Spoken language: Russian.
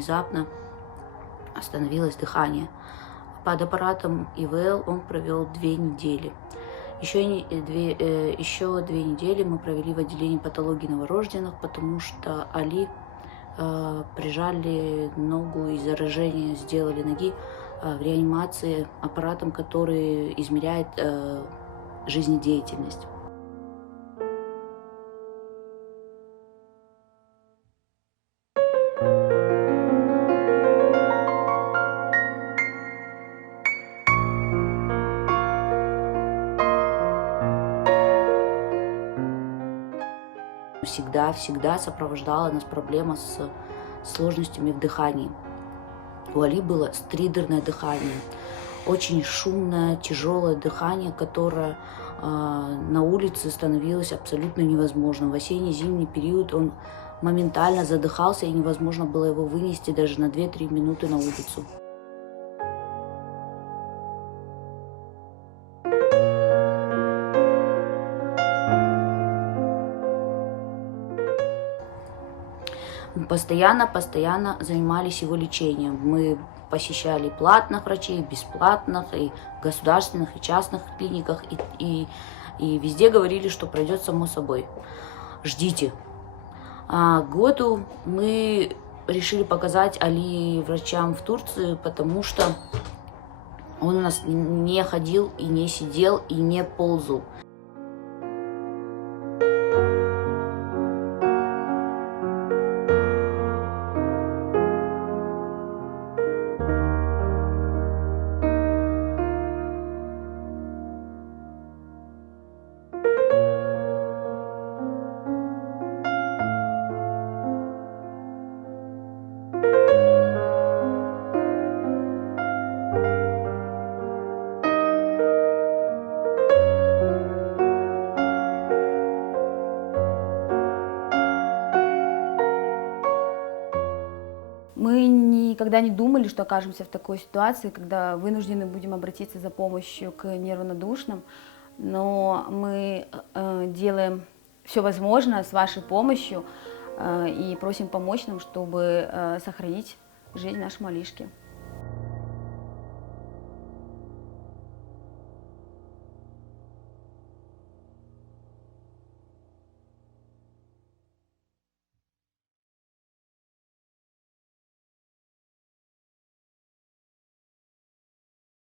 внезапно остановилось дыхание. Под аппаратом ИВЛ он провел 2 недели. Еще 2 недели мы провели в отделении патологии новорожденных, потому что Али прижали ногу и заражение сделали ноги в реанимации аппаратом, который измеряет жизнедеятельность. Всегда сопровождала нас проблема с сложностями в дыхании. У Али было стридерное дыхание, очень шумное, тяжелое дыхание, которое на улице становилось абсолютно невозможным. В осенне-зимний период он моментально задыхался, и невозможно было его вынести даже на 2-3 минуты на улицу. Мы постоянно занимались его лечением. Мы посещали платных врачей, бесплатных, и государственных, и частных клиниках, и везде говорили, что пройдет само собой. Ждите. А к году мы решили показать Али врачам в Турции, потому что он у нас не ходил, и не сидел, и не ползал. Мы никогда не думали, что окажемся в такой ситуации, когда вынуждены будем обратиться за помощью к нервнодушным, но мы делаем все возможное с вашей помощью и просим помочь нам, чтобы сохранить жизнь нашей малышки.